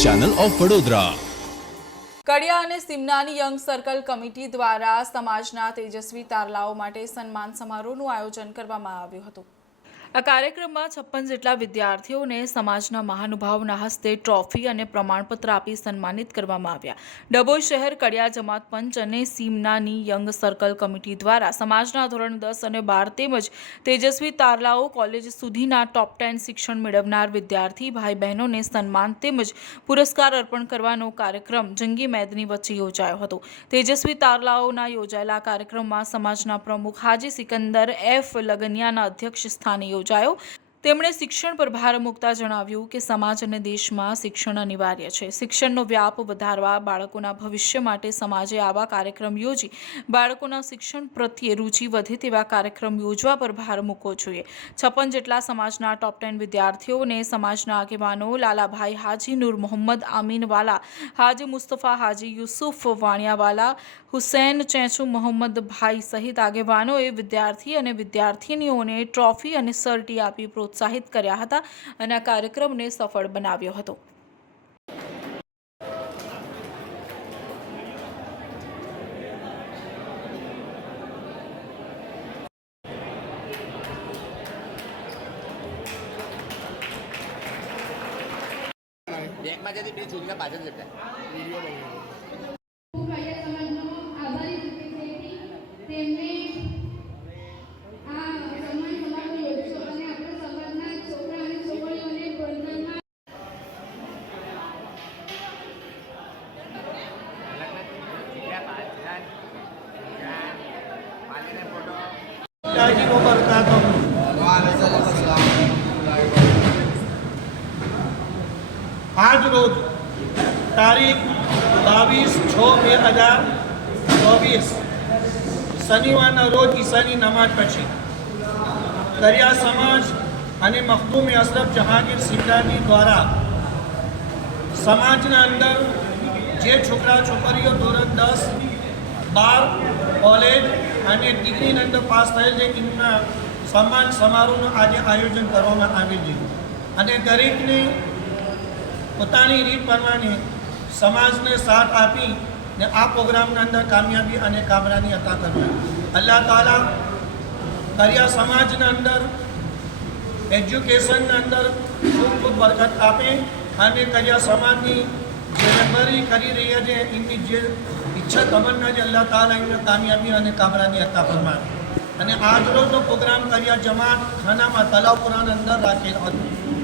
Channel of Vadodara. કડિયા અને સિમનાની young circle committee દ્વારા સમાજના તેજસ્વી તારલાઓ માટે સન્માન સમારોહનું આયોજન કરવામાં આવ્યું હતું. આ કાર્યક્રમમાં છપ્પન જેટલા વિદ્યાર્થીઓને સમાજના મહાનુભાવના હસ્તે ટ્રોફી અને પ્રમાણપત્ર આપી સન્માનિત કરવામાં આવ્યા. ડભોઈ શહેર કડિયા જમાત પંચ અને સીમનાની યંગ સર્કલ કમિટી દ્વારા સમાજના ધોરણ દસ અને બાર તેમજ તેજસ્વી તારલાઓ કોલેજ સુધીના ટોપ ટેન શિક્ષણ મેળવનાર વિદ્યાર્થી ભાઈ બહેનોને સન્માન તેમજ પુરસ્કાર અર્પણ કરવાનો કાર્યક્રમ જંગી મેદની વચ્ચે યોજાયો હતો. તેજસ્વી તારલાઓના યોજાયેલા કાર્યક્રમમાં સમાજના પ્રમુખ હાજી સિકંદર એફ લગનિયાના અધ્યક્ષ સ્થાને યોજાયો યોજાયો તેમણે શિક્ષણ પર ભાર મૂકતા જણાવ્યું કે સમાજ અને દેશમાં શિક્ષણ અનિવાર્ય છે. શિક્ષણનો વ્યાપ વધારવા બાળકોના ભવિષ્ય માટે સમાજે આવા કાર્યક્રમ યોજી બાળકોના શિક્ષણ પ્રત્યે રુચિ વધે તેવા કાર્યક્રમ યોજવા પર ભાર મૂકવો જોઈએ. છપ્પન જેટલા સમાજના ટોપ ટેન વિદ્યાર્થીઓને સમાજના આગેવાનો લાલાભાઈ હાજી, નૂર મોહમ્મદ આમીનવાલા હાજી મુસ્તફા હાજી, યુસુફ વાણિયાવાલા, હુસૈન ચેચુ મોહમ્મદ ભાઈ સહિત આગેવાનોએ વિદ્યાર્થી અને વિદ્યાર્થીનીઓને ટ્રોફી અને સર્ટી આપી પ્રોત્સાહિત કર્યા હતા અને આ કાર્યક્રમને સફળ બનાવ્યો હતો. બેંકમાં જતી પાછળ જતા આભારી તેમને આ સન્માન સમારોહ યોજશો અને આપણા સમાજના છોકરા અને છોકરીઓને ભણતરમાં જીવો કરતા તો આજ રોજ તારીખ બાવીસ છ બે હજાર ચોવીસ, શનિવારના રોજ ઈશાની નમાઝ પછી દરિયા સમાજ અને મખદૂમ અશરફ જહાંગીર સિંધાની દ્વારા સમાજના અંદર જે છોકરા છોકરીઓ ધોરણ દસ બાર કોલેજ અને ડિગ્રીની અંદર પાસ થયેલ છે એમના સન્માન સમારોહનું આજે આયોજન કરવામાં આવ્યું છે. અને દરેકને પોતાની રીત પ્રમાણે સમાજને સાથ આપી ને આ પ્રોગ્રામના અંદર કામયાબી અને કામરાની અતા કરવી અલ્લાહ તાલા કર્યા સમાજના અંદર, એજ્યુકેશનના અંદર ખૂબ ખૂબ બરકત આપે અને કરિયા સમાજની જે કરી રહ્યા છે એમની જે ઈચ્છા તમન્ના જ અલ્લાહ તાલા એમને કામયાબી અને કામરાની અતા ફરમાવે. અને આજરોજનો પ્રોગ્રામ કર્યા જમાત ખાનામાં તલાવપુરાના અંદર રાખેલ હતો.